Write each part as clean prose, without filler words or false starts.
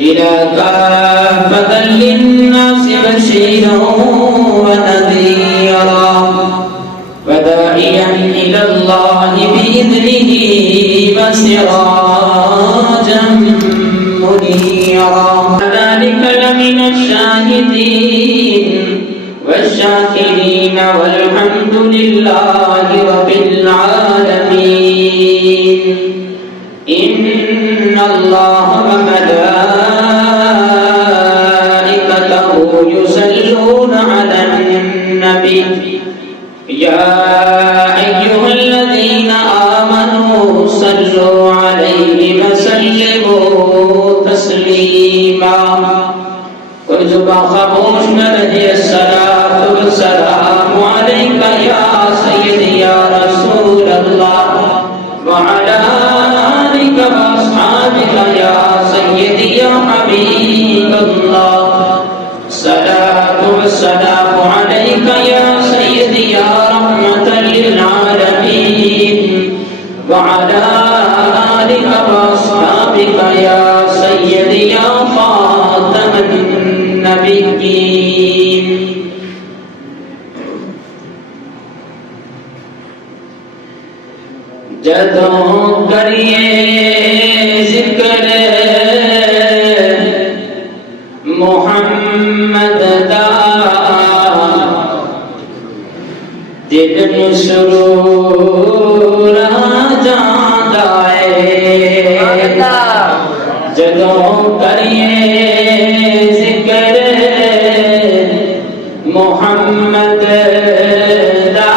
إلى كافة للناس بشيرا ونذيرا وداعيا إلى الله بإذنه وسراجا منيرا ذلك لمن الشاهدين والشاكرين والحمد لله رب العالمين إن الله وملائكته يصلون على النبي يا أيها الذين آمنوا صلوا عليه وسلموا تسليما وجب خاموش نرجي الصلاة والسلام عليك يا سيدي يا رسول الله وعلى آلك وأصحابك يا سيدي يا حبيب الله الصلاة والسلام عليك يا سيدي يا رحمة للعالمين وعلى آلك وأصحابك يا سيدي يا خاتم النبيين جدوں کریے ذکر محمد دا دل نوں سرور جاندا اے جدوں کریے ذکر محمد دا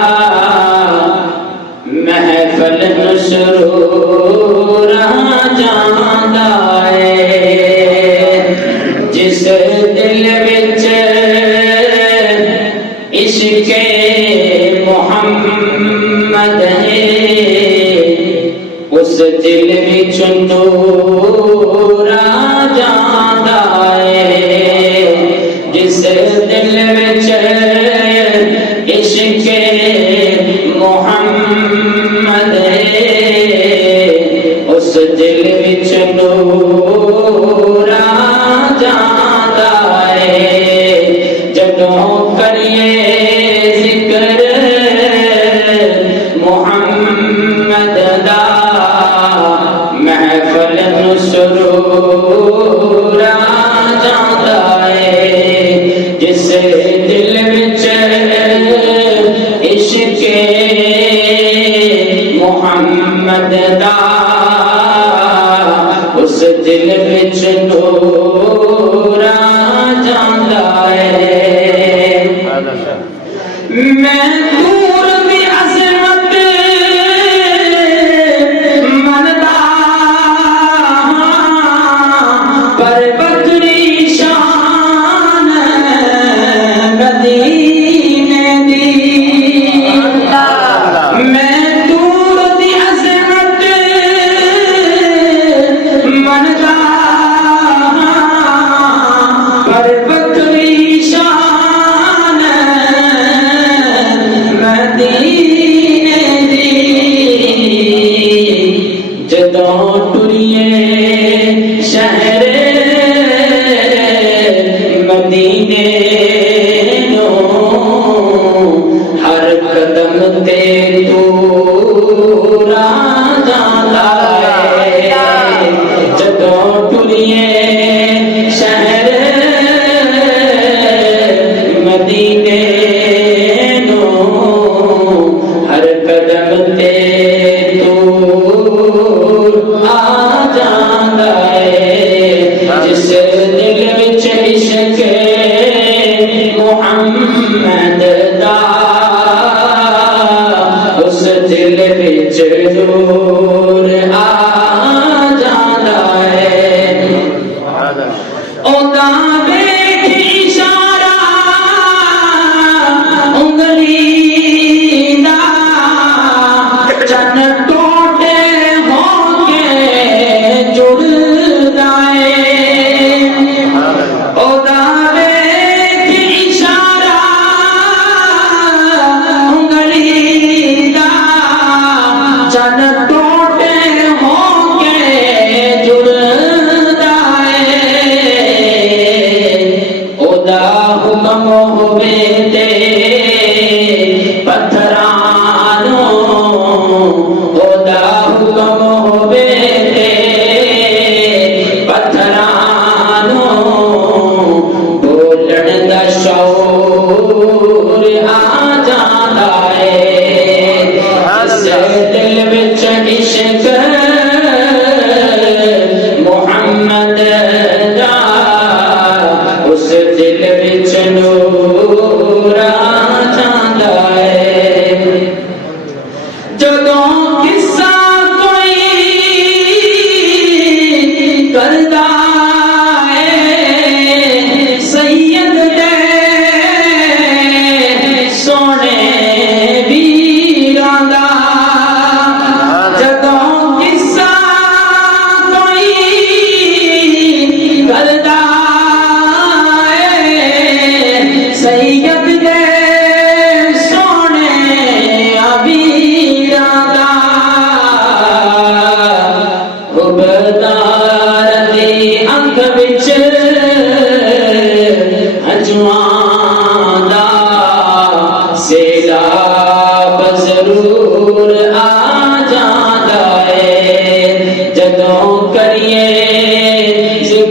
محفل نوں سرور جاندا اے جس دل وچ عشق محمد ہے اس دل وچ نور جاندا اے جس دل وچ عشق محمد ہے اس دل وچ نور جاندا اے جدوں کریے ذکر محمد دا محفل نوں سرور جاندا اے جس دل وچ عشق محمد دا اس دل وچ نور جاندا اے میں نور دی عظمت مندا پر بدری شان مدینے دی میں نور دی عظمت مندا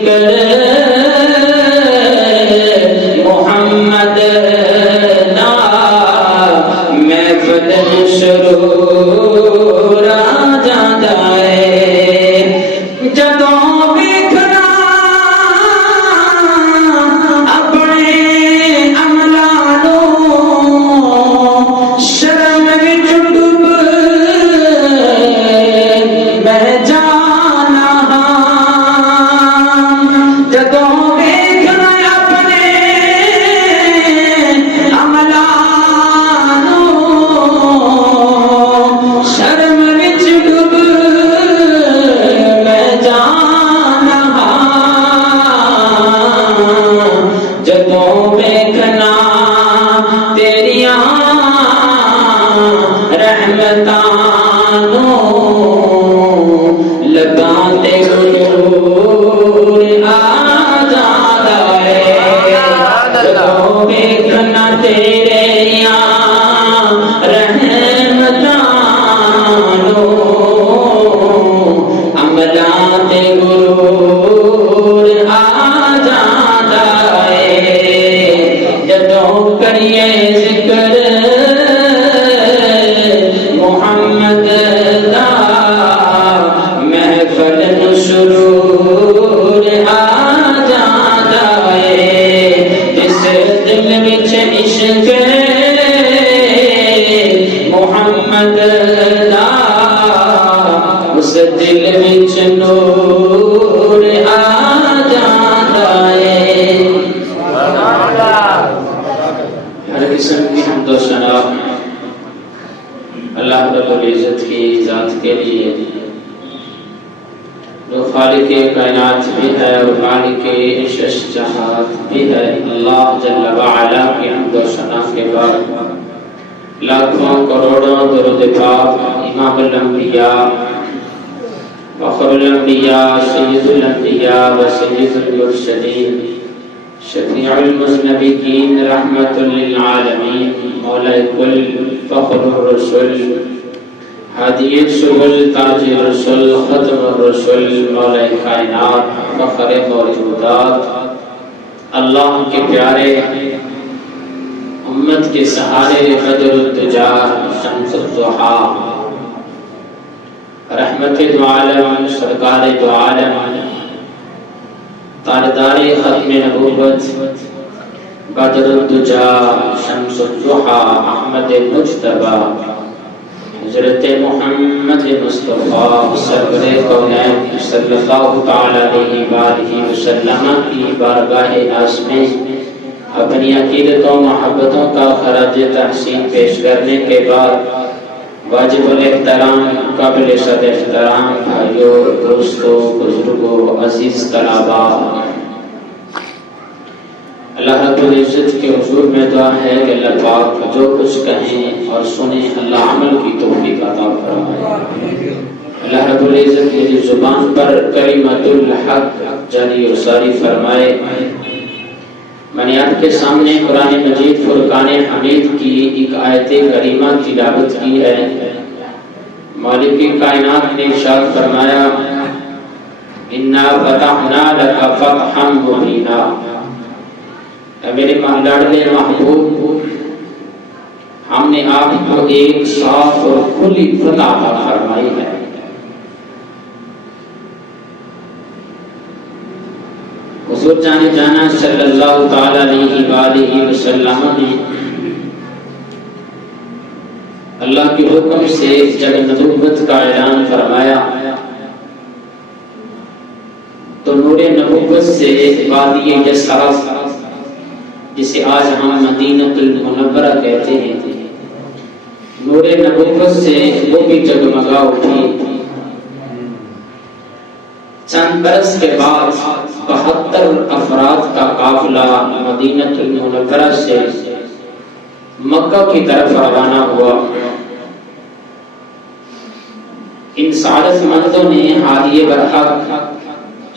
ذکر محمد دا محفل سرور آ جاندا ہے جدوں ویکھنا اپنے عملاں نوں شرم وچ ڈوب میں جانا جدوں ویکھنا اپنے عملاں نوں شرم وچ ڈوب میں جانا جدوں ویکھنا تیریاں رحمتاں نوں لگاں تے غرور آ جاندا ہے جدوں ویکھنا تیریاں رحمتاں نوں عملاں تے غرور آ جاندا ہے جدوں کریے ذکر محمد دا محفل نوں سرور آ جاندا ہے جس دل وچ عشق محمد دا اس دل وچ نور آ جاندا ہے ہر قسم کی حمد و ثنا اللہ رب العزت کی ذات کے لیے جو خالق کائنات بھی ہے اور مالک عشش جہات بھی ہے اللہ جل وعلا کی حمد و ثنا کے بعد لاکھوں کروڑوں درود پاک امام الانبیاء فخر الانبیاء سید الانبیاء و سید المرسلین شفیع المذنبین رحمت للعالمین مولا کل فخر الرسل ہادی السبل تاج الرسل ختم الرسل مولا کائنات فخر موجودات اللہ کے پیارے امت کے سہارے بدر الدجا شمس الضحا رحمت دو عالم سرکار دو عالم تاجدار ختم نبوت بدر الدجا شمس الضحا احمد مجتبی حضرت محمد مصطفیٰ سرور کونین صلی اللہ تعالی علیہ وآلہ وسلم کی بارگاہ ناز میں اپنی عقیدتوں محبتوں کا خراج تحسین پیش کرنے کے بعد واجب الاحترام قابل صد احترام بھائیوں دوستوں بزرگوں عزیز طلباء اللہ رب العزت کے حضور میں دعا ہے کہ اللہ پاک جو کچھ کہیں اور سنیں اللہ عمل کی توفیق عطا فرمائے اللہ رب العزت میری زبان پر کلمۃ الحق جاری و ساری فرمائے میں نے آپ کے سامنے قرآن مجید فرقان حمید کی ایک آیت کریمہ تلاوت کی ہے مالک کائنات نے ارشاد فرمایا انا فتحنا لک فتحا مبینا اے میرے لاڈلے محبوب ہم نے آپ کو ایک صاف اور کھلی فتح عطا فرمائی ہے حضور جانے جانا صلی اللہ تعالی علیہ وآلہ وسلم نے اللہ کے حکم سے جب نبوت کا اعلان فرمایا تو نور نبوت سے وادی جسرہ جسے آج ہم مدینہ المنورہ کہتے ہیں نور نبوت سے وہ بھی جگمگا اٹھی چند برس کے بعد 72 افراد کا قافلہ مدینہ المنورہ سے مکہ کی طرف روانہ ہوا ان سعادت مندوں نے ہادی برحق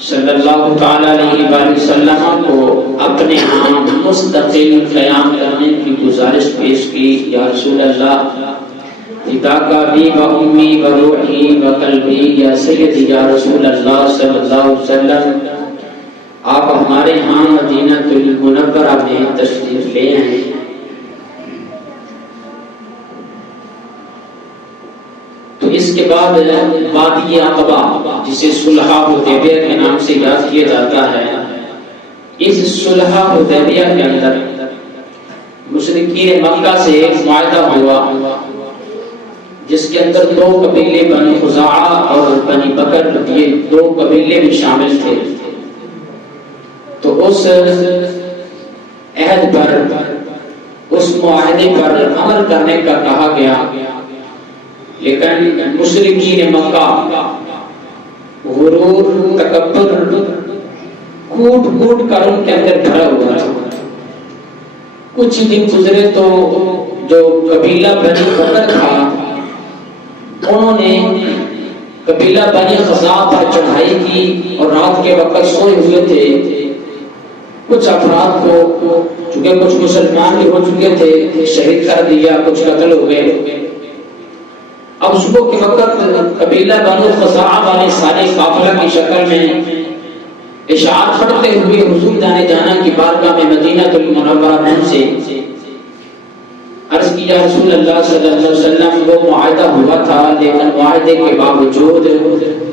صلی اللہ تعالی علیہ وآلہ وسلم کو اپنے ہاں مستقل قیام کرنے کی گزارش پیش کی یا رسول اللہ فداک بی و امی و روحی و قلبی یا سیدی یا رسول اللہ صلی اللہ علیہ وسلم آپ ہمارے یہاں مدینہ المنورہ میں تشریف لے ہیں۔ تو اس کے بعد وادی عقبہ جسے صلح حدیبیہ کے نام سے یاد کیا جاتا ہے، اس صلح حدیبیہ کے اندر مشرکین مکہ سے ایک معاہدہ ہوا جس کے اندر دو قبیلے بنی خزاعہ اور بنی بکر، یہ دو قبیلے بھی شامل تھے۔ تو اس عہد پر، اس معاہدے پر عمل کرنے کا کہا گیا، لیکن مشرکین مکہ غرور، تکبر، کوٹ کر ان کے اندر بھرا ہوا تھا۔ کچھ دن گزرے تو جو قبیلہ بنی بکر تھا، انہوں نے قبیلہ بنی خزاعہ پر چڑھائی کی اور رات کے وقت سوئے ہوئے تھے۔ کچھ افراد کو، چونکہ کچھ مسلمان بھی ہو چکے تھے، شہید کر دیا، کچھ قتل ہو گئے۔ اب صبح کے وقت قبیلہ بنی خزاعہ والے سارے قافلہ کی شکل میں اشعار پڑھتے ہوئے حضور جانا کی بارگاہ میں مدینہ المنورہ پہنچے۔ عرض کیا رسول اللہ صلی اللہ علیہ وسلم، وہ معاہدہ ہوا تھا، لیکن معاہدے کے باوجود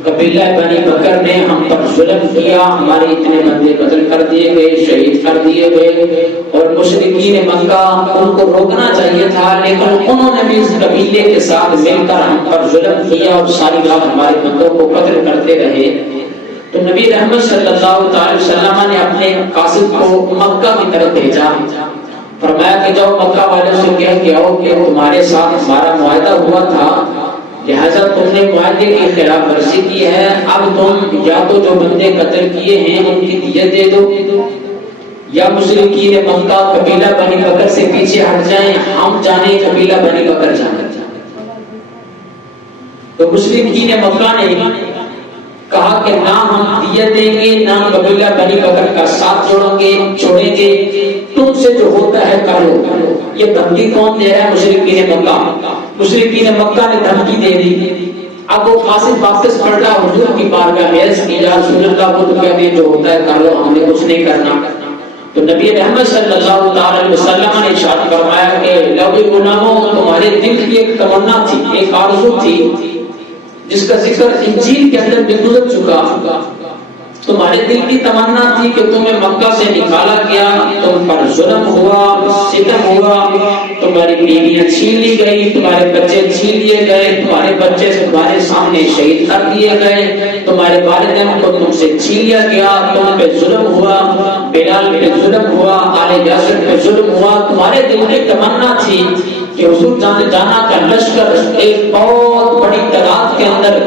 قبیلہ بنی بکر نے ہم پر ظلم کیا، ہمارے اتنے بندے قتل کر دیے گئے، شہید کر دیے گئے، اور مشرکین مکہ ان کو روکنا چاہیے تھا، لیکن انہوں نے بھی اس قبیلے کے ساتھ مل کر ہم پر ظلم کیا اور ساری رات ہمارے بندوں کو قتل کرتے رہے۔ تو نبی رحمت صلی اللہ علیہ وسلم نے اپنے قاصد کو مکہ کی طرف بھیجا، فرمایا کہ جاؤ مکہ والوں سے کہہ کے آؤ کہ تمہارے ساتھ ہمارا معاہدہ ہوا تھا، لہذا تم نے معاہدے کی خلاف ورزی کی ہے، اب تم یا تو جو بندے قتل کیے ہیں ان کی دیت دے دو، یا مشرکین مکہ قبیلہ بنی بکر سے پیچھے ہٹ جائیں، ہم جانے قبیلہ بنی بکر جانے۔ تو مشرکین مکہ نے کہا کہ نہ ہم دیت دیں گے، نہ قبیلہ بنی بکر کا ساتھ چھوڑیں گے، تم سے جو ہوتا ہے کرو۔ یہ دھمکی کون دے رہا ہے؟ مشرکین مکہ۔ مشرکین مکہ نے دھمکی دے دی۔ اب وہ قاصد واپس پلٹا حضور کی بارگاہ میں، عرض کی یا رسول اللہ، وہ تو کہتے ہیں جو ہوتا ہے کر لو، ہم نے کچھ نہیں کرنا۔ تو نبی رحمت صلی اللہ علیہ وسلم نے ارشاد فرمایا کہ لو غلاموں، تمہارے دل کی ایک تمنا تھی، ایک آرزو تھی جس کا ذکر انجیل کے اندر بھی گزر چکا۔ تمہارے دل کی تمنا تھی کہ تمہیں مکہ سے نکالا گیا، تم پر ظلم ہوا، ستم ہوا، تمہاری بیویاں چھین لی گئی، تمہارے بچے چھین لیے گئے، تمہارے بچے تمہارے سامنے شہید کر دیے گئے، تمہارے والدین کو تم سے چھین لیا گیا، تم پہ ظلم ہوا، بلال پہ ظلم ہوا، آل یاسر پہ ظلم ہوا۔ تمہارے دل کی تمنا تھی کہ حضور جانا کا لشکر ایک بہت بڑی تعداد کے اندر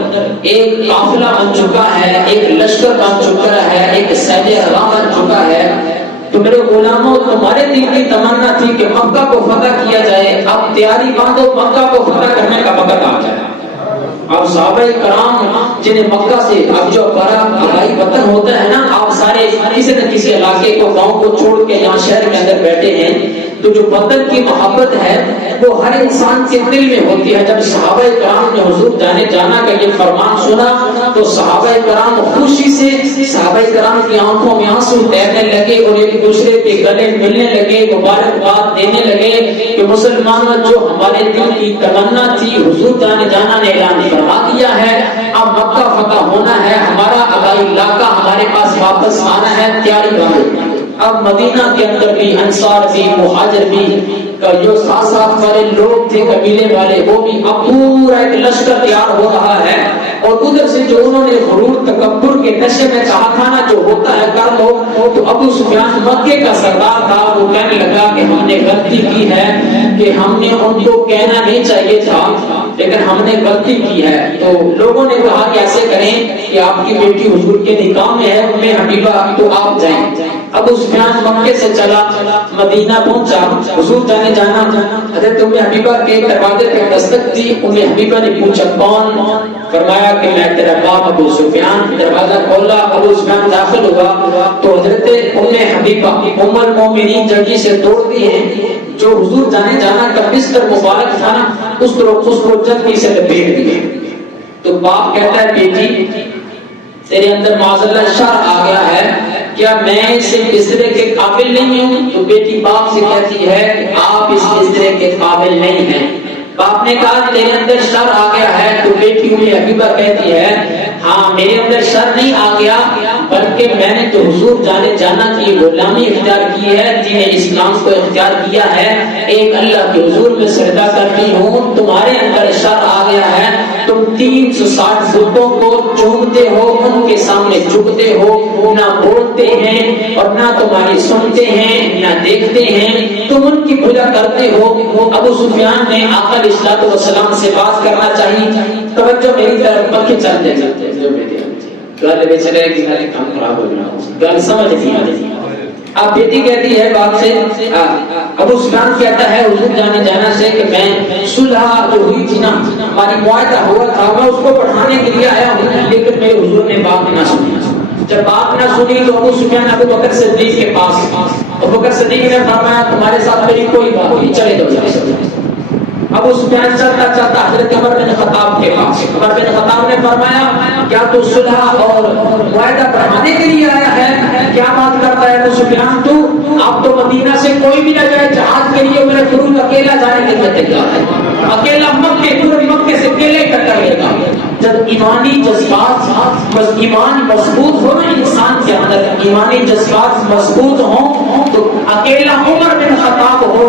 ایک قافلہ بن چکا ہے، ایک لشکر بن چکا ہے، ایک سیل راہ بن چکا ہے۔ تو میرے غلاموں، تمہارے دل کی تمنا تھی کہ مکہ کو فتح کیا جائے، اب تیاری باندھو، مکہ کو فتح کرنے کا وقت آ جائے۔ اب صحابہ کرام جنہیں مکہ سے اب جو بڑا آبائی وطن ہوتا ہے نا، آپ سارے کسی نہ کسی علاقے کو، گاؤں کو چھوڑ کے یہاں شہر کے اندر بیٹھے ہیں، تو جو وطن کی محبت ہے وہ ہر انسان کے دل میں ہوتی ہے۔ جب صحابہ کرام نے حضور جانا کا یہ فرمان سنا تو صحابہ کرام خوشی سے، صحابہ کرام کی آنکھوں میں آنسو تیرنے لگے اور ایک دوسرے کے گلے ملنے لگے، مبارکباد دینے لگے کہ مسلمانوں، جو ہمارے دل کی تمنا تھی حضور جانا نے اعلان فرما دیا ہے، اب مکہ فتح ہونا ہے، ہمارا آبائی علاقہ ہمارے پاس واپس آنا ہے، تیاری کرو۔ اب مدینہ کے اندر بھی انصار بھی، مہاجر بھی، جو ساتھ والے لوگ تھے قبیلے والے، وہ بھی اب پورا ایک لشکر تیار ہو رہا ہے، اور ادھر سے جو انہوں نے غرور تکبر کے نشے میں کہا تھا نا جو ہوتا ہے کر لو، تو ابو سفیان مکے کا سردار تھا، وہ کہنے لگا کہ ہم نے غلطی کی ہے، کہ ہم نے ان کو کہنا نہیں چاہیے تھا، لیکن ہم نے غلطی کی ہے۔ تو لوگوں نے کہا کہ ایسے کریں کہ آپ کی بیٹی حضور کے نکاح میں ہے، ام حبیبہ، تو آپ جائیں۔ ابو سفیان مکے سے چلا، مدینہ پہنچا، حضور جانا، حضرت ام حبیبہ کے دروازے پہ دستک دی۔ ام حبیبہ نے پوچھا کون؟ فرمایا کہ میں تیرا باپ ابو سفیان۔ دروازہ کھولا، ابو سفیان داخل ہوا تو حضرت ام حبیبہ ام المومنین جلدی سے توڑ دی ہے، جو حضور جانا کا بستر مبارک تھا نا، اس کو جلدی سے لپیٹ دیے۔ تو باپ کہتا ہے بیٹی تیرے اندر معاذ اللہ شر آ گیا ہے، کیا میں اس بسترے کے قابل نہیں ہوں؟ تو بیٹی باپ سے کہتی ہے کہ آپ اس بسترے کے قابل نہیں ہیں۔ باپ نے کہا تیرے اندر شر آ گیا ہے، تو بیٹی حبیبہ کہتی ہے ہاں میرے اندر شر نہیں آ گیا، بلکہ میں نے تو حضور جانا کی غلامی اختیار کی ہے، دین اسلام کو اختیار کیا ہے، ایک اللہ کے حضور میں سجدہ کرتی ہوں، تمہارے اندر شر آ گیا ہے، تم 360 بتوں کو چومتے ہو، ان کے سامنے جھکتے ہو، نہ بولتے ہیں اور نہ تمہاری سنتے ہیں نہ دیکھتے ہیں، تم ان کی پوجا کرتے ہو۔ ابو سفیان نے آقا علیہ الصلوۃ والسلام سے بات کرنا چاہی، توجہ میری طرف پکے چلتے چلتے جو میرے گل میں چلے گی نہ کام خراب ہو جانا، گل سمجھ نہیں آ رہی۔ اب بیٹی کہتی ہے باپ سے، ابو سفیان کہتا ہے حضور جانا سے کہ میں صلح جو ہوئی تھی نا، ہماری معاہدہ ہوا تھا، میں اس کو پڑھانے کے لیے آیا ہوں، لیکن میرے حضور نے بات نہ سنی۔ جب بات نہ سنی تو ابو سفیان ابو بکر صدیق کے پاس، ابو بکر صدیق نے فرمایا تمہارے ساتھ میری کوئی بات نہیں، چلے جاؤ۔ ابو سفیان چلتا چلتا حضرت عمر بن خطاب کے پاس، عمر بن خطاب نے فرمایا کیا تو صلح اور معاہدہ پڑھانے کے لیے آیا ہے؟ کیا بات کرتا ہے ابو سفیان تو؟ اب تو مدینہ سے کوئی بھی نہ جائے جہاد کے لیے، میرے فروغ اکیلا جانے کے لیے تیار ہے، اکیلا مکے پورے مکے سے اکیلے ٹکر لے گا۔ جب ایمانی جذبات ایمان مضبوط ہو نا انسان کے اندر، ایمانی جذبات مضبوط ہوں تو اکیلا عمر بن خطاب ہو،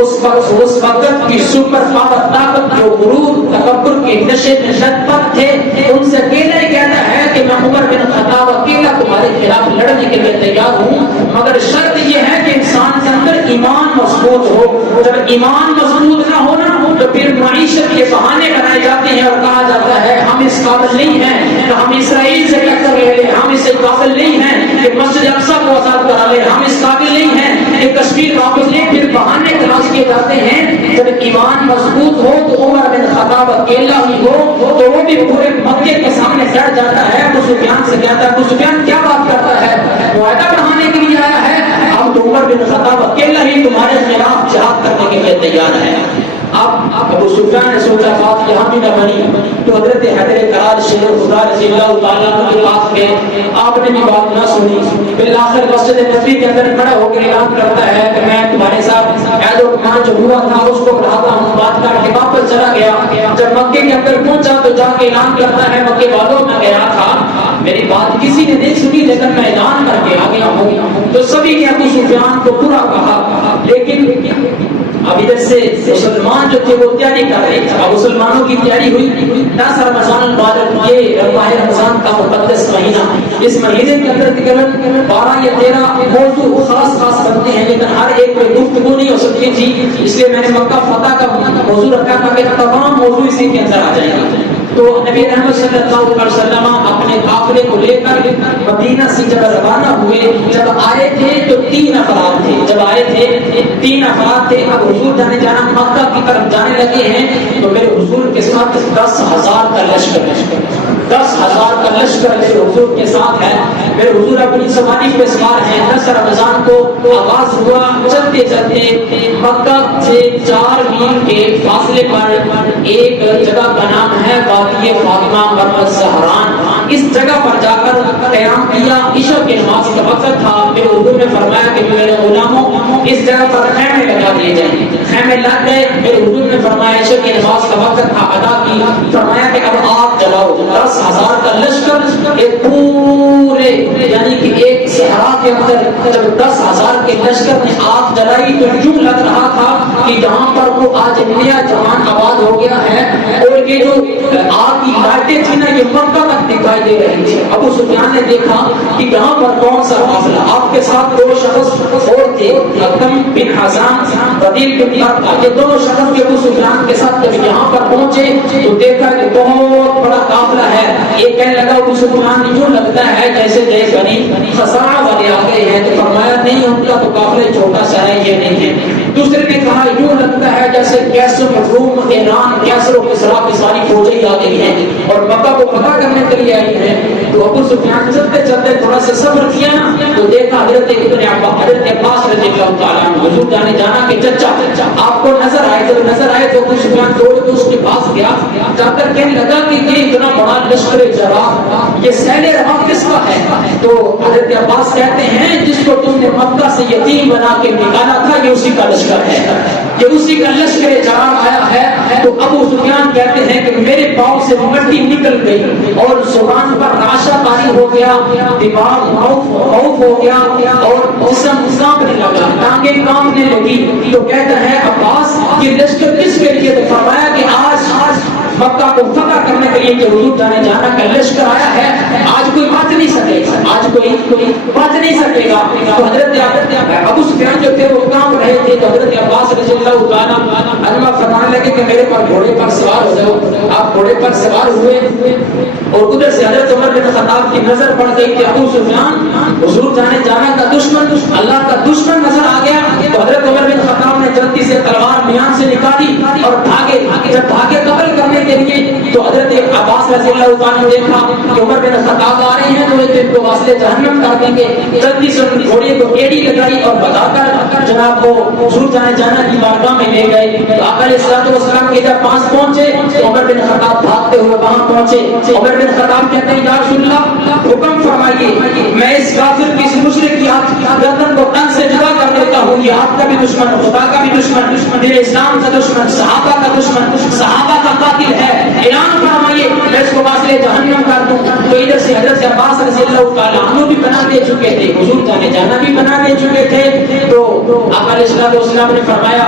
اس وقت کی سپر پاور طاقت جو غرور تکبر کے نشت پر تھے، ان سے اکیلا ہی کہتا ہے کہ میں عمر بن خطاب اکیلا تمہارے خلاف لڑنے کے لیے تیار ہوں، مگر شرط یہ ہے کہ انسان کے اندر ایمان مضبوط ہو۔ جب ایمان مضبوط نہ ہونا تو پھر معیشت کے بہانے بنائے جاتے ہیں اور کہا جاتا ہے ہم اس قابل نہیں ہیں کہ ہم اسرائیل سے ٹکر لے لیں، ہم اس قابل نہیں ہیں کہ مسجد اقصی کو آزاد کرا لیں، ہم اس قابل نہیں ہیں کہ کشمیر واپس لیں، پھر بہانے تلاش کیے جاتے ہیں۔ جب ایمان مضبوط ہو تو عمر بن خطاب اکیلا ہی ہو تو وہ بھی پورے مکے کے سامنے ڈٹ جاتا ہے۔ ابو سفیان سے کہتا ہے ابو سفیان کیا بات کرتا ہے؟ معاہدہ بڑھانے کے لیے آیا ہے، اب تو عمر بن خطاب اکیلا ہی تمہارے خلاف جہاد کرنے کے لیے تیار ہے۔ اب ابو سفیان نے سوچا بات یہاں بھی نہ بنی تو حضرت حیدر کرار شیخ خدا رضی اللہ تعالیٰ کے پاس گئے، آپ نے بھی بات نہ سنی، بالآخر مسجد نبوی کے اندر کھڑا ہو کے اعلان کرتا ہے کہ میں تمہارے ساتھ عہد و پیمان جو ہوا تھا اس کو بڑھاتا ہوں، بات کر کے واپس چلا گیا۔ جب مکے کے اندر پہنچا تو جا کے اعلان کرتا ہے مکے والوں میں گیا تھا، میری بات کسی نے نہیں سنی لیکن میں اعلان کر کے آ گیا ہوں، تو سبھی نے ابو سفیان کو برا کہا، لیکن اب ادھر سے مسلمان جو تھے وہ تیاری کر رہے تھے، اب مسلمانوں کی تیاری ہوئی 10 رمضان المبارک، یہ ماہ رمضان کا مقدس مہینہ، اس مہینے کے اندر تقریباً 12 یا 13 موضوع خاص بنتے ہیں، لیکن ہر ایک پہ گفتگو نہیں ہو سکتی تھی، اس لیے میں نے مکہ فتح کا موضوع رکھا تھا کہ تمام موضوع اسی کے اندر آ جائیں گے۔ تو نبی رحمت صلی اللہ علیہ وسلم اپنے قافلے کو لے کر مدینہ سے جب روانہ ہوئے، جب آئے تھے تو 3 افراد تھے، جب آئے تھے 3 افراد تھے، اب حضور جانا مکہ کی طرف جانے لگے ہیں تو میرے حضور کے ساتھ 10,000 کا لشکر 10,000 کا لشکر میرے حضور کے ساتھ ہے، میرے حضور اپنی سواری پہ سوار ہیں۔ 10 رمضان کو آغاز ہوا، چلتے چلتے مکہ سے 4 میل کے فاصلے پر ایک جگہ کا نام ہے وادی فاطمہ مرمت زہران، اس جگہ پر جا کر قیام کیا، عشاء کے نماز کا وقت تھا، میرے حضور نے فرمایا کہ میرے غلاموں اس جگہ پر خیمے لگا دیے جائیں، خیمے لگ گئے، میرے حضور نے فرمایا عشاء کی نماز کا وقت تھا، ادا کی، فرمایا کہ اب آگ جلاؤ۔ 10,000 کا لشکر ایک پورے یعنی کہ ایک صحرا کے اندر جب 10,000 کے لشکر نے آگ جلائی تو یوں لگ رہا تھا کہ جہاں پر وہ آج نیا جہان آباد ہو گیا ہے، اور یہ جو آگ کی لائٹیں تھی نا یہ مکہ تک دکھائی دے رہی تھی۔ ابو سفیان نے دیکھا کہ یہاں پر کون سا قافلہ، آپ کے ساتھ 2 شخص اور تھے، حکم بن حزام رضیل بن طرفہ، یہ دونوں شخص کے ابو سفیان کے ساتھ جب یہاں پر پہنچے تو دیکھا کہ بہت بڑا قافلہ ہے، یہ کہنے لگا ابو سفیان یوں لگتا ہے جیسے بنی خزاعہ والے آ گئے ہیں، تو فرمایا نہیں ان کا تو قافلہ چھوٹا سا ہے، یہ نہیں ہے۔ دوسرے نے کہا یوں لگتا ہے جیسے جیسے کیسر روم ایران کیسر و کسرا کی ساری فوجیں آ گئی ہیں اور مکہ کو فتح کرنے کے لیے آئی ہیں. تو ابو سفیان چلتے چلتے تھوڑا سا صبر کیا تو دیکھا حضرت عباس رضی اللہ تعالیٰ عنہ حضور جانے جانا کہ چچا آپ کو نظر آئے. جب نظر آئے تو ابو سفیان دوڑ کے اس کے پاس گیا. جا کر کہنے لگا کہ یہ اتنا بڑا لشکر جراح یہ سیل رواں کس کا ہے؟ تو حضرت عباس کہتے ہیں جس کو تم نے مکہ سے یتیم بنا کے نکالا تھا یہ اسی کا لشکر ہے, یہ اسی کا لشکر جراح آیا ہے. تو ابو سفیان کہتے ہیں کہ میرے پاؤں سے مٹی نکل گئی اور زبان پر ناشا طاری ہو گیا, دماغ خوف ہو گیا اور جسم کانپنے لگا, ٹانگیں کانپنے لگی. تو کہتا ہے عباس یہ لشکر کس کے لیے؟ تو فرمایا کہ آج مکہ کو فتح کرنے کے لیے کہ حضور جانے جانا کا لشکر آیا ہے, آج کوئی بچ نہیں سکے گا, آج کوئی بچ نہیں سکے گا. تو حضرت ابو سفیان جو تھے وہ کام رہے تھے. تو حضرت عباس رضی اللہ تعالیٰ عنہ فرمانے لگے کہ میرے پر گھوڑے پر سوار ہو جاؤ. آپ گھوڑے پر سوار ہوئے اور ادھر سے حضرت عمر بن خطاب کی نظر پڑ گئی کہ ابو سفیان حضور جانے جانا کا دشمن, اللہ کا دشمن نظر آ گیا. تو حضرت عمر بن خطاب نے جلدی سے تلوار میان سے نکالی اور بھاگے. جب بھاگے قتل کرنے کے لیے تو حضرت عباس رضی اللہ تعالیٰ نے دیکھا کہ عمر بن خطاب آ رہے ہیں تو یہ ان کو واسطے جہنم کر دیں گے. جلدی سے ان گھوڑے کو ایڑی لگائی اور بتا کر جناب کو حضور جانے جانا کی بارگاہ میں لے گئے. تو آقا علیہ الصلوۃ والسلام کے جب پاس پہنچے تو عمر بن خطاب بھاگتے ہوئے وہاں پہنچے. عمر بن خطاب کہتے ہیں یا رسول اللہ حکم فرمائیے میں اس کافر کی اس مشرک کی گردن کو تن سے جدا کر دیتا ہوں, یہ آپ کا بھی دشمن, خدا کا بھی دشمن, دین اسلام کا دشمن, صحابہ کا دشمن, صحابہ کا قاتل ہے, اعلان فرمائیے میں اس کو واسطے جہنم کر دوں. تو ادھر سے حضرت عباس رضی اللہ تعالیٰ عنہ بھی بنا دے چکے تھے, حضور جانے جانا بھی بنا دے چکے تھے. تو آقا علیہ الصلوۃ والسلام نے فرمایا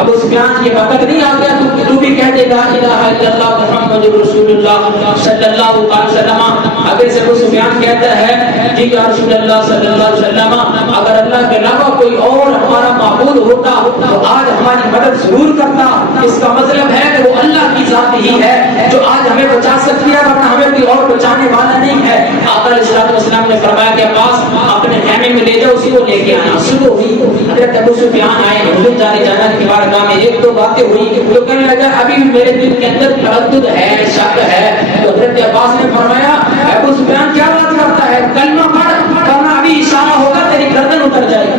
ابو سفیان یہ وقت نہیں آ گیا تو بھی کہہ دے لا الہ الا اللہ محمد رسول اللہ صلی اللہ علیہ وسلم. اگر سے ابو سفیان کہتا ہے جی یا رسول اللہ صلی اللہ علیہ وسلم اگر اللہ کے علاوہ کوئی اور ہمارا معبود ہوتا تو آج ہماری مدد ضرور کرتا. اس کا مطلب ہے کہ وہ اللہ کی ذات ہی ہے جو آج ہمیں بچا سکتی ہے ورنہ ہمیں کوئی اور بچانے والا نہیں ہے. آقا علیہ الصلوۃ والسلام نے فرمایا کہ عباس اپنے خیمے میں لے جاؤ, اسی کو لے کے آنا. صبح ہوئی حضرت ابو سفیان آئے, حضور جانے جانا کی بارگاہ میں ایک دو باتیں ہوئی تو کہنے لگا ابھی میرے دل کے اندر تردد ہے, شک ہے. تو حضرت عباس نے فرمایا ابو سفیان کیا بات کرتا ہے, کلمہ پڑھ, ورنہ ابھی اشارہ ہوگا تیری گردن اتر جائے گی.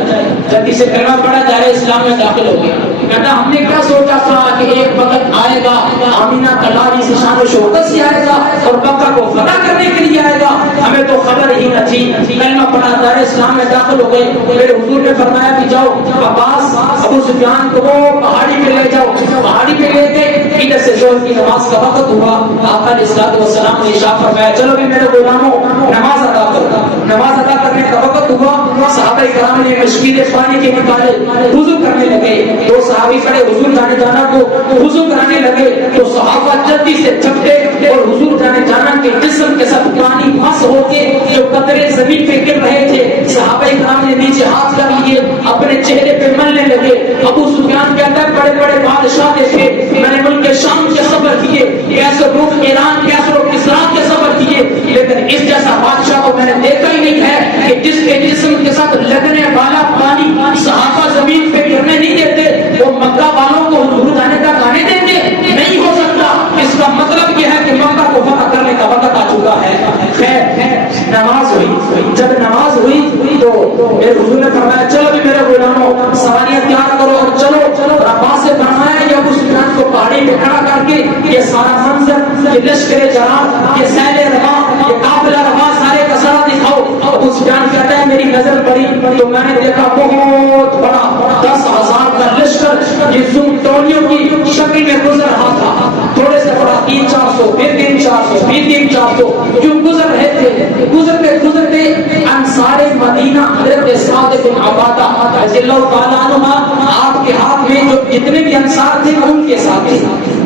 جلدی سے کلمہ پڑھا, دائرہ اسلام میں داخل ہو گیا. کہتا ہم نے کیا سوچا تھا کہ ایک وقت آئے گا آمینہ کا لاری سے شان و شوکت سے آئے گا اور مکہ کو فتح کرنے کے لیے آئے گا, ہمیں تو خبر ہی نہ تھی. کلمہ پڑھا, دائرہ اسلام میں داخل ہو گئے. میرے حضور نے فرمایا کہ جاؤ عباس ابو سفیان کو پہاڑی پہ لے جاؤ. پہاڑی پہ لے گئے. ادھر سے ظہر کی نماز کا وقت ہوا. آقا علیہ الصلوۃ والسلام نے ارشاد فرمایا چلو بھی میرے غلاموں نماز ادا کرو. نماز ادا کرنے کا وقت ہوا. صحابہ کرام نے مشکل پانی کے نکالے, وضو کرنے لگے. دو صحابی کھڑے حضور جانے جانا کو وضو کرانے لگے تو صحابہ جلدی سے جھپٹے اور حضور جانے جانا کے جسم کے ساتھ پانی مس ہو کے جو قطرے زمین پہ گر رہے تھے صحابہ کرام نے نیچے ہاتھ کر لیے, اپنے چہرے پہ ملنے لگے. ابو سفیان کہتا ہے بڑے بڑے بادشاہ تھے, میں نے ملک شام کے سفر کیے, کیسر روم ایران کیسر و کسرا کے سفر کیے, لیکن اس جیسا بادشاہ کو میں نے دیکھا ہی نہیں ہے کہ جس کے جسم کے ساتھ لگنے والا پانی صحابہ زمین پہ گرنے نہیں دیتے وہ مکہ والوں کو حضور جانے کا گانے دیں گے, نہیں ہو سکتا. اس کا مطلب یہ ہے کہ مکہ کو فتح کرنے کا وقت آ چکا ہے. خیر نماز ہوئی. جب نماز ہوئی تو میرے حضور نے فرمایا چلو بھی میرے غلاموں سواریاں تیار کرو اور چلو. عباس سے فرمایا کہ ابو سفیان کو پہاڑی پہ کھڑا کر کے یہ سارا منظر, یہ لشکر جراح, یہ سیل رواں, یہ قافلہ رواں سارے کا سارا دکھاؤ. ابو سفیان کہتا ہے میری نظر پڑی تو میں نے دیکھا بہت بڑا 10,000 کا لشکر یہ زوم ٹولیوں کی شکل میں گزر رہا تھا. تھوڑے سے بڑا 300-400 پھر 300-400 پھر 300-400 جو گزر رہے تھے. گزرتے گزرتے انصار مدینہ حضرت سعد بن عبادہ رضی اللہ تعالیٰ عنہ آپ کے ہاتھ میں جو جتنے بھی انصار تھے ان کے ساتھ تھے,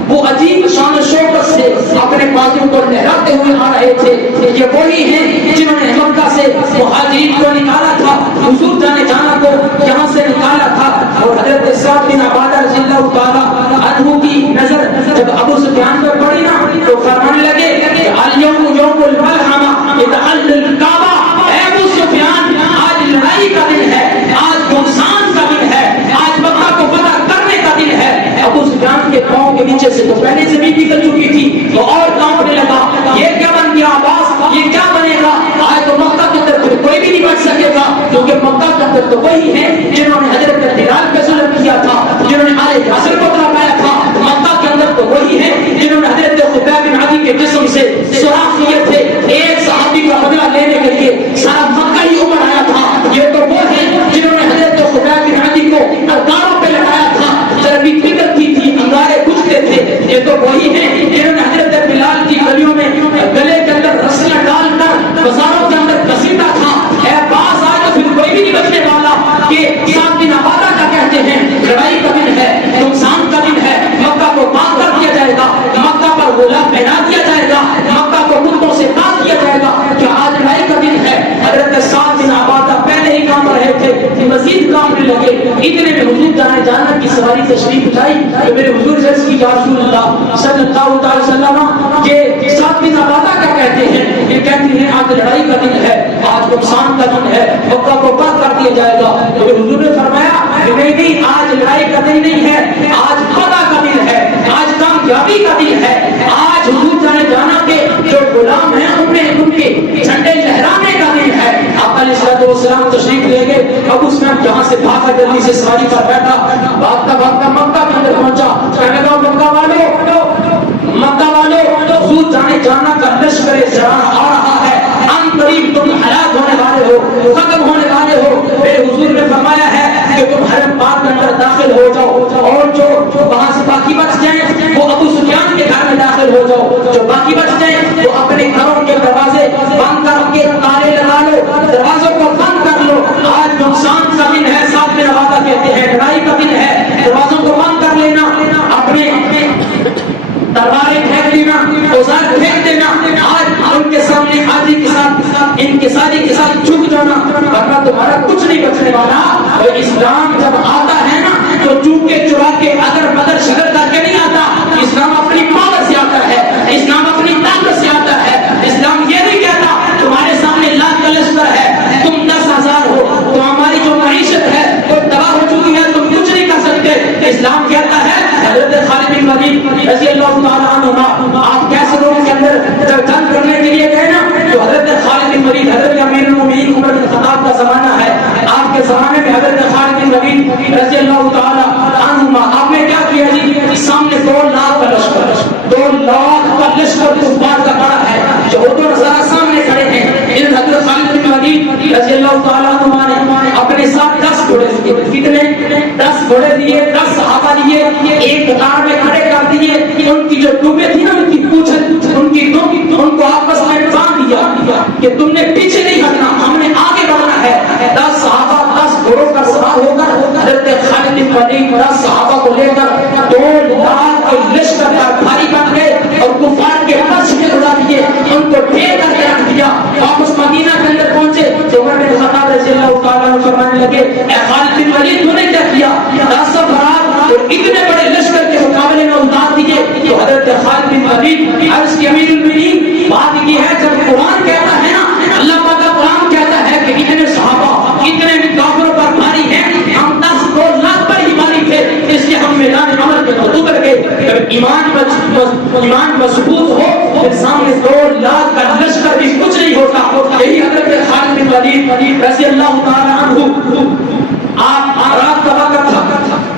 وہ عجیب شان و شوکت سے اپنے بازو کو لہراتے ہوئے آ رہے تھے. یہ وہی ہیں جنہوں نے مکہ سے مہاجرین کو نکالا تھا, حضور جانے جانا کو یہاں سے نکالا تھا. اور حضرت سعد بن عبادہ رضی اللہ تعالیٰ عنہ کی نظر جب ابو سفیان پر پڑی نا تو فرمانے لگے کہ الیوم یوم الملحمہ اتعل الکعبہ. اے ابو سفیان آج لڑائی کا دن ہے, آج گھمسان کا دن ہے, آج مکہ کو فتح کرنے کا دن ہے. ابو سفیان قیامت تو وہی ہیں جنہوں نے حضرت بلال پہ ظلم کیا تھا، جنہوں نے آل یاسر کو تڑپایا تھا۔ مکہ کے اندر تو وہی ہیں جنہوں نے حضرت خبیب بن عدی کے جسم سے سوراخ کیے تھے ایک صحابی کا بدلہ لینے کے لیے، سارا مکہ ہی ابھر آیا تھا۔ یہ تو وہ ہیں جنہوں نے حضرت خبیب بن عدی کو انگاروں پہ لگایا تھا، چربی پگھلتی تھی، انگارے بجھتے تھے۔ یہ تو وہی ہیں جنہوں نے حضرت بلال کی گلیوں میں گلے کے اندر رسیاں ڈال کر بازاروں کے اندر گھسیٹا تھا۔ اے باز آئے تو پھر کوئی بھی نہیں بچنے والا کہ 7 دن عبادہ کا کہتے ہیں، لڑائی کا دن ہے، نقصان کا دن ہے، مکہ کو باغ کر دیا جائے گا، مکہ پر غلام پہنا دیا جائے گا، مکہ کو کتوں سے باندھ دیا جائے گا۔ کیا آج لڑائی کا دن ہے؟ حضرت 7 دن عبادہ پہلے ہی کام رہے تھے، مزید کامنے لگے۔ اتنے میں حضور جانا کی سواری تشریف لائی کہ میرے حضور سے کی یا رسول اللہ صلی اللہ علیہ وسلم یہ 7 دن عبادہ کیا کہتے ہیں؟ یہ کہتے ہیں آج لڑائی کا دن ہے، آج نقصان کا دن ہے، مکہ کو باغ کر دیا جائے گا۔ تو حضور نے فرمایا کہ نہیں، آج لڑائی کا دن نہیں ہے، آج فتح کا دن ہے، آج کامیابی کا دن ہے۔ آج حضور جانا کے جو غلام ہیں ان کے جھنڈے لہرانے کا دن ہے۔ آپ علیہ السلام تشریف لے گئے۔ اب اس میں جہاں سے بھاگا جلدی سے سواری پر بیٹھا، بھاگتا بھاگتا مکہ کے اندر پہنچا۔ کہنے لگا مکہ والوں حضور جانا کا لشکر زرار آ رہا ہے، ان قریب تم ہلاک ہونے والے ہو، ختم ہونے والے ہو۔ میرے حضور نے فرمایا ہے کہ تم حرم پاک کے اندر داخل ہو جاؤ، اور جو وہاں سے باقی بچ جائیں وہ ابو سفیان کے گھر میں داخل ہو جاؤ، جو باقی بچ جائیں وہ اپنے گھروں کے دروازے بند کر کے تالے لگا لو، دروازوں کو بند کر لو۔ آج نقصان کا دن ہے، 7 دن عبادہ کہتے ہیں، لڑائی کا دن ہے، دروازوں کو بند کر لینا، اپنے تلواریں پھینک دینا، اوزار پھینک دینا۔ آج ان کے سامنے حاجی کے ساتھ انکساری کے ساتھ جھک جانا، ورنہ تمہارا کچھ نہیں بچنے والا۔ اور اسلام جب آتا ہے نا تو چونکے چرا کے اگر بدر شکر کر کے نہیں آتا، اسلام اپنی پاور سے آتا ہے، اسلام اپنی طاقت سے آتا ہے۔ اسلام یہ نہیں کہتا تمہارے سامنے لاکھ کا لشکر ہے، تم 10,000 ہو، تو ہماری جو معیشت ہے وہ تباہ ہو چکی ہے، تم کچھ نہیں کر سکتے۔ اسلام کہتا ہے حضرت خالد بن ولید رضی اللہ تعالیٰ عنہ، آپ کیسے لوگوں کے اندر جب جنگ کرنے کے لیے گئے نا، تو حضرت خالد بن ولید، حضرت امیر المومنین عمر بن خطاب کا زمانہ ہے، آپ کے زمانے میں حضرت خالد بن ولید رضی اللہ تعالیٰ عنہ، آپ نے کیا کیا جی؟ سامنے 2 لاکھ کا لشکر، 2 لاکھ کا لشکر کفار کا پڑا ہے، یہود و نصارہ سامنے کھڑے ہیں۔ ان حضرت خالد بن ولید رضی اللہ تعالیٰ عنہ نے اپنے ساتھ 10 گھوڑے لیے، کتنے؟ 10 گھوڑے لیے، 10 صحابہ لیے، ایک قطار میں کھڑے کر دیے۔ ان کی جو ڈوبے تھی نا، ان کی پوچھ، ان کی دم، ان کو آپس میں باندھ دیا کہ تم نے پیچھے نہیں ہٹنا، ہم نے آگے بڑھنا ہے۔ 10 صحابہ 10 گھوڑوں پر سوار ہو کر حضرت خالد بن ولید 10 صحابہ کو لے کر 2 لاکھ کے لشکر پر بھاری بن گئے اور کفار کے فرش میں اڑا دیے، ان کو ڈھیر کر کے رکھ دیا۔ واپس مدینہ کے اندر پہنچے تو عمر بن خطاب رضی اللہ تعالیٰ عنہ فرمانے لگے، اے خالد بن ولید تو نے کیا کیا؟ 10 افراد اور اتنے بڑے لشکر کے مقابلے میں اتار دیے۔ تو حضرت خالد بن ولید عرض کی امیر المومنین، بات یہ ہے جب قرآن کہتا ہے نا، اللہ پاک کا قرآن کہتا ہے کہ اتنے صحابہ اتنے کافروں پر بھاری ہیں، ہم 2 لاکھ پر ہی بھاری تھے، اس لیے ہم میدان عمل کے اندر اتر گئے۔ جب ایمان مضبوط ہو پھر سامنے 2 لاکھ کا لشکر بھی کچھ نہیں ہوتا۔ یہی حضرت خالد بن ولید رضی اللہ تعالیٰ عنہ، آپ رات کا وقت تھا،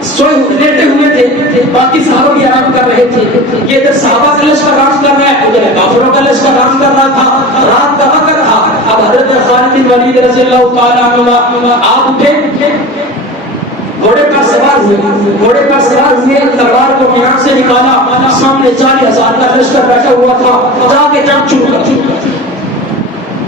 سوئے لیٹے ہوئے تھے، باقی صحابہ بھی آرام کر رہے تھے۔ یہ ادھر صحابہ کا لشکر آرام کر رہا ہے، ادھر کافروں کا لشکر آرام کر رہا تھا، رات کا وقت تھا۔ اب حضرت خالد بن ولید رضی اللہ تعالیٰ عنہ آپ اٹھے، گھوڑے پر سوار ہوئے، تلوار کو میدان سے نکالا، سامنے 40,000 کا لشکر بیٹھا ہوا تھا، جا کے جنگ شروع کر۔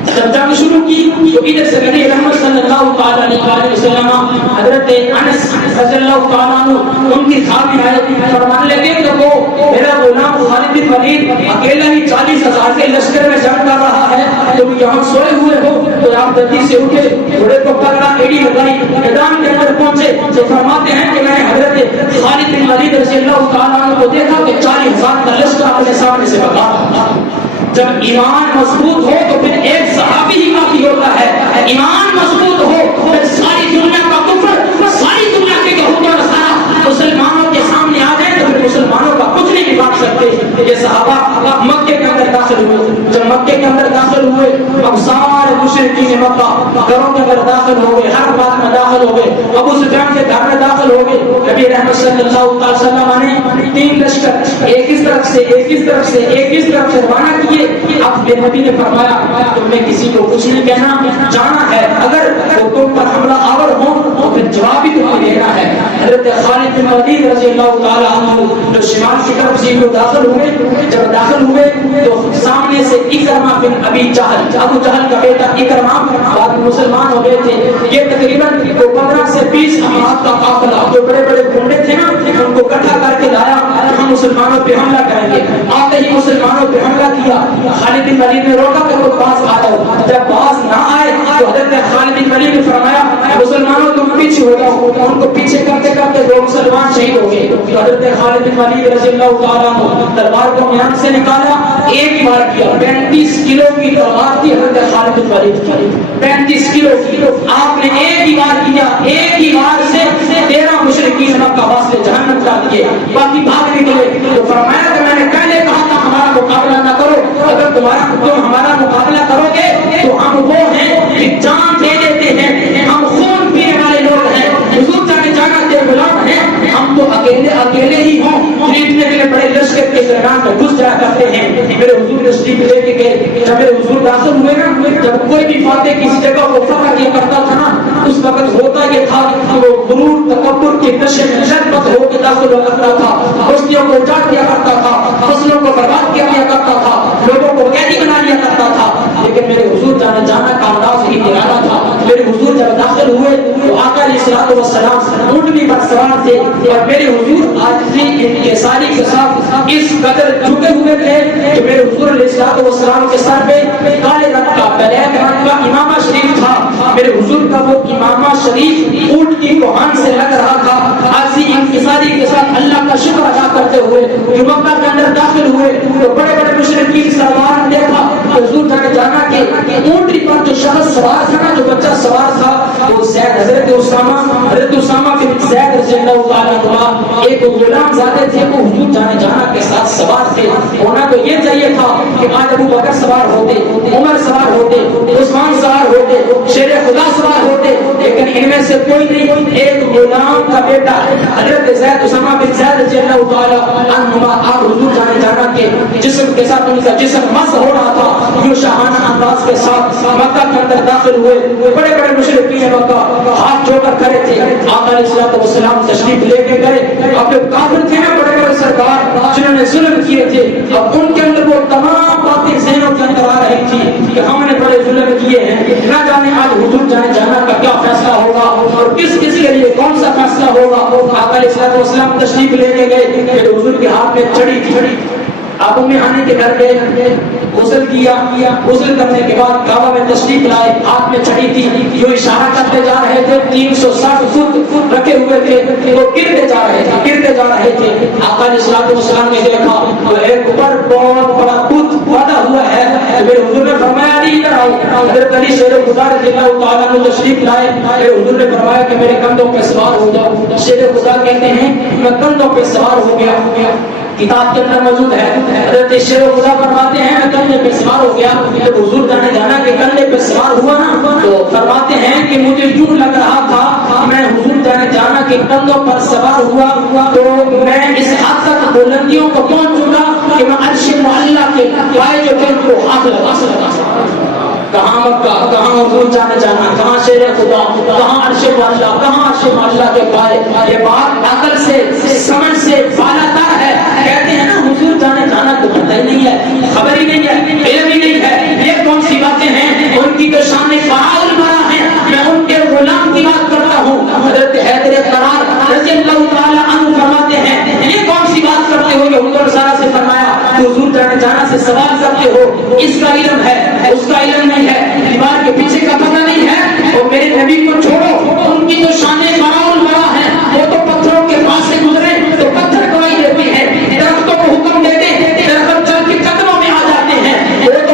جب جنگ شروع کی تو ادھر سے نبی رحمت صلی اللہ تعالیٰ علیہ وسلم حضرت انس رضی اللہ تعالیٰ عنہ ان کی خادم آئے، فرمانے لگے کہ وہ میرا غلام خالد بن ولید اکیلا ہی 40,000 کے لشکر میں جنگ کر رہا ہے، تم یہاں سوئے ہوئے ہو۔ تو آپ جلدی سے اٹھے، گھوڑے کو پکڑا، ایڑی لگائی، میدان کے اندر پہنچے تو فرماتے ہیں کہ میں نے حضرت خالد بن ولید رضی اللہ تعالیٰ عنہ کو دیکھا کہ 40,000 کا لشکر اپنے سامنے سے بھگا۔ جب ایمان مضبوط ہو تو پھر ایک صحابی ہی کافی ہوتا ہے، ایمان مضبوط ہو پھر ساری دنیا کا کفر، ساری دنیا کے یہود و نصارہ مسلمانوں کے سامنے آ جائے تو پھر مسلمانوں کا کچھ نہیں بگاڑ سکتے۔ یہ صحابہ مکے کے اندر داخل ہوئے، جب مکے کے اندر داخل ہوئے اب سارے مشرکین مکہ گھروں کے اندر داخل ہو گئے، ہر بات میں داخل ہو گئے، ابو سفیان کے گھر میں داخل ہو گئے. نبی رحمت صلی اللہ علیہ وسلم نے 3 لشکر ایک اس طرف سے ایک اس طرف سے ایک اس طرف سے روانہ کیے. اب نبی نے فرمایا تم نے کسی کو کچھ نہیں کہنا، جانا ہے، اگر وہ تم پر حملہ آور ہو تو پھر جواب بھی تمہیں دینا ہے. حضرت خالد بن ولید رضی اللہ تعالی عنہ جو شمال کی طرف سے داخل ہوئے، جب داخل ہوئے تو سامنے سے اکرمہ بن ابی جہل، ابو جہل کا بیٹا اکرمہ، بعد میں مسلمان ہو گئے تھے. یہ تقریباً 15 سے 20 افراد کا قافلہ جو بڑے بڑے گنڈے تھے نا، ان کو اکٹھا کر کے لایا، ہم مسلمانوں پہ حملہ کریں گے. آتے ہی مسلمانوں پہ حملہ کیا. خالد بن ولید نے روکا کہ وہ پاس آ جاؤ. جب پاس نہ آئے تو حضرت خالد بن ولید نے فرمایا مسلمانوں تم پیچھے ہو جاؤ. ان کو پیچھے کرتے کرتے 2 مسلمان شہید ہو گئے. تو حضرت خالد بن ولید رضی اللہ تعالیٰ عنہ تلوار کو میان سے نکالا، ایک ہی بار کیا. 35 کلو کی تلوار تھی حضرت خالد بن ولید کی، 35 کلو کی. آپ نے ایک ہی بار کیا، ایک ہی بار سے 13 مشرکین مکہ واسطے جہنم ڈال دیے، باقی بھاگ نکلے. تو فرمایا کہ میں نے پہلے کہا تھا ہمارا مقابلہ نہ کرو، اگر تم ہمارا مقابلہ کرو گے تو ہم وہ ہیں کہ جان دے دیتے ہیں، ہم خون پینے والے لوگ ہیں، حضور جانا کے غلام ہیں. ہم تو اکیلے ہی ہوں، خریدنے کے لیے بڑے لشکر کے درمیان میں گھس جایا کرتے ہیں. میرے حضور نے تشریف لے کے گئے. جب میرے حضور داخل ہوئے نا، جب کوئی بھی فاتح کسی جگہ کو فتح کیا کرتا تھا نا، اس وقت ہوتا یہ تھا کہ وہ غرور تکبر کے نشے میں شربت ہو کے داخل ہوا کرتا تھا، بستیوں کو اجاڑ دیا کرتا تھا، فصلوں کو برباد کیا کرتا تھا، لوگوں کو قیدی بنا لیا کرتا تھا. لیکن میرے حضور جانا کا انداز ہی نرالا تھا. میرے حضور جب داخل ہوئے تو آقا علیہ الصلوۃ والسلام اونٹنی پر سوار تھے اور میرے حضور آجزی انکساری کے ساتھ اس قدر جھکے ہوئے تھے کہ میرے حضور علیہ الصلوۃ والسلام کے سر پہ کالے رنگ کا بلیک رنگ کا امامہ شریف تھا. میرے حضور کا وہ امامہ شریف اونٹ کی کوہان سے لگ رہا تھا. آجزی انکساری کے ساتھ اللہ کا شکر ادا کرتے ہوئے جو مکہ کے اندر داخل ہوئے تو بڑے بڑے مشرکین سردار نے دیکھا کہ حضور جانا کہ اونٹنی پر جو شخص سوار تھا نا، جو بچہ سوار تھا، وہ زید حضرت اسامہ بن زید رضی اللہ تعالیٰ عنہ ایک غلام زادے تھے. وہ حضور جانا کے ساتھ سوار تھے. ہونا تو یہ چاہیے تھا کہ آج ابو بکر سوار ہوتے، عمر سوار ہوتے، عثمان سوار ہوتے، شیر خدا سوار ہوتے، لیکن ان میں سے کوئی نہیں. ایک غلام کا بیٹا حضرت زید اسامہ بن زید رضی اللہ تعالیٰ عنہ آپ حضور جانا کے جسم کے ساتھ ان کا جسم مست ہو رہا تھا. یوں شاہانہ انداز کے ساتھ مکہ کے اندر داخل ہوئے. بڑے بڑے مشرکین مکہ ہاتھ جوڑ کر کھڑے تھے. آقا علیہ الصلوۃ والسلام تشریف لے کے گئے. اپنے کافر تھے نا بڑے بڑے سرکار جنہوں نے ظلم کیے تھے، اب ان کے اندر وہ تمام باتیں ذہنوں کے اندر آ رہی تھی کہ ہم نے بڑے ظلم کیے ہیں، نہ جانے آج حضور جانا کا کیا فیصلہ ہوگا اور کس کے لیے کون سا فیصلہ ہوگا. آقا علیہ الصلوۃ والسلام تشریف لے کے گئے. میرے حضور کے ہاتھ میں چھڑی تھی. آپ امی ہانی کے گھر گئے، غسل کیا، غسل کرنے کے بعد کعبہ میں تشریف لائے، ہاتھ میں چھڑی تھی، جو اشارہ کرتے جا رہے تھے 360 فٹ رکھے ہوئے تھے، وہ گرتے جا رہے تھے. آقا علیہ الصلوۃ والسلام نے دیکھا تو ایک اوپر بہت بڑا بت باندھا ہوا ہے. میرے حضور نے فرمایا علی ادھر آؤ. حضرت علی شیر خدا رضی اللہ تعالیٰ عنہ تشریف لائے. میرے حضور نے فرمایا کہ میرے کندھوں پہ سوار ہو جاؤ. شیر خدا کہتے ہیں میں کندھوں پہ سوار ہو گیا. کتاب کے اندر موجود ہے. حضرت شیر خدا فرماتے ہیں میں کندھے پہ سوار ہو گیا. جب حضور جانا کے کندھے پہ سوار ہوا نا تو فرماتے ہیں کہ مجھے یوں لگ رہا تھا میں حضور جانا کے کندھوں پر سوار ہوا تو میں اس حد تک بلندیوں کو پہنچوں گا کہ میں عرش معلیٰ کے پائے جو تھے ان کو ہاتھ لگا سکتا. کہاں مکہ، کہاں حضور جانا، کہاں شیر خدا، کہاں عرش معلیٰ، کہاں عرش معلیٰ کے پائے. یہ بات عقل سے سمجھ سے بالاتر ہے. کہتے ہیں نا حضور جانا تو پتہ ہی نہیں ہے، خبر ہی نہیں ہے، علم ہی نہیں ہے. یہ کون سی باتیں ہیں؟ ان کی تو شان فعال بنا ہے. میں ان کے غلام کی بات کرتا ہوں. حضرت حیدر قرار رضی اللہ تعالیٰ عنہ فرماتے ہیں یہ کون سی بات کرتے ہو؟ یہ حضور سارا سے فرمایا حضور جانا سے سوال کرتے ہو، اس کا علم ہے، اس کا علم نہیں ہے، دیوار کے پیچھے کا پتہ نہیں ہے. اور میرے نبی کو چھوڑو، ان کی تو شان فعال بنا ہے. وہ تو پتھروں کے پاس سے گزرے تو پتھر گواہی دیتے ہیں، درختوں کو حکم دیتے، درخت چل کے قدموں میں آ جاتے ہیں. وہ تو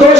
2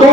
2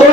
2